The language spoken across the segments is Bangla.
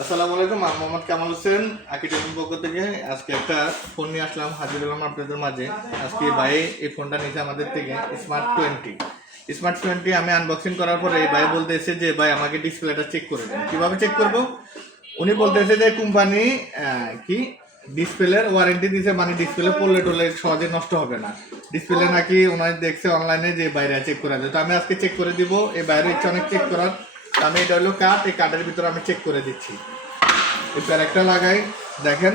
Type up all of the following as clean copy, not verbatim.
আসসালামু আলাইকুম, আমি মোহাম্মদ কামাল হোসেন আকিটেকের পক্ষ থেকে আজকে একটা ফোন নিয়ে আসলাম, হাজির হলাম আপনাদের মাঝে। আজকে ভাই এই ফোনটা নিয়েছে আমাদের থেকে, স্মার্ট 20। আমি আনবক্সিং করার পরে এই ভাই বলতেছে যে ভাই আমাকে ডিসপ্লেটা চেক করে দেন। কিভাবে চেক করব? উনি বলতেছে যে কোম্পানি কি ডিসপ্লের ওয়ারেন্টি দিছে, মানে ডিসপ্লে পড়লে টলে সহজে নষ্ট হবে না। ডিসপ্লে নাকি ওনার দেখছে অনলাইনে যে বাইরে চেক করে দেয়, তো আমি আজকে চেক করে দিব। এই বাইরে ইচ্ছা অনেক চেক করার, আমি এটা হলো কাঠ, এই কাঠের ভিতরে আমি চেক করে দিচ্ছি। এই প্যারেকটা লাগাই, দেখেন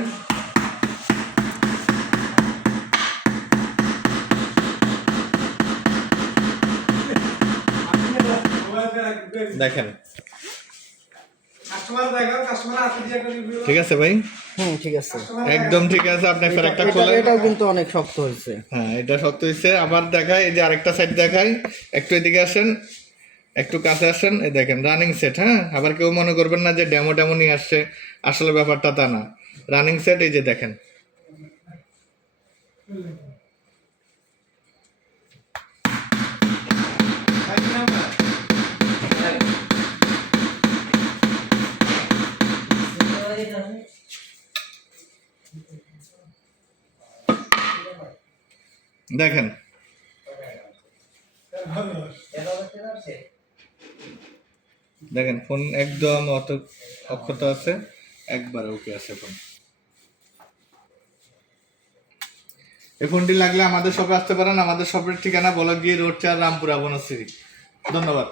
দেখেন ঠিক আছে ভাই? ঠিক আছে। একদম ঠিক আছে। আপনি প্যারেকটা খোলেন। এটাও কিন্তু অনেক শক্ত হয়েছে। হ্যাঁ, এটা শক্ত হয়েছে। আবার দেখাই, এই যে আরেকটা সাইড দেখাই, একটু এদিকে আসেন, একটু কাছে আসেন। এই দেখেন রানিং সেট। হ্যাঁ, আবার কেউ মনে করবেন না যে ডেমো নিয়ে আসছে, আসলে ব্যাপারটা তা না। রানিং সেট, এই যে দেখেন। দেখেন দেখেন ফোন একদম অক্ষত আছে, একবারে ওকে আছে ফোন। এই ফোনটি লাগলে আমাদের শপে আসতে পারেন। আমাদের শপের ঠিকানা বলগিয়ে রোড 4, রামপুরা, বনশ্রী। ধন্যবাদ।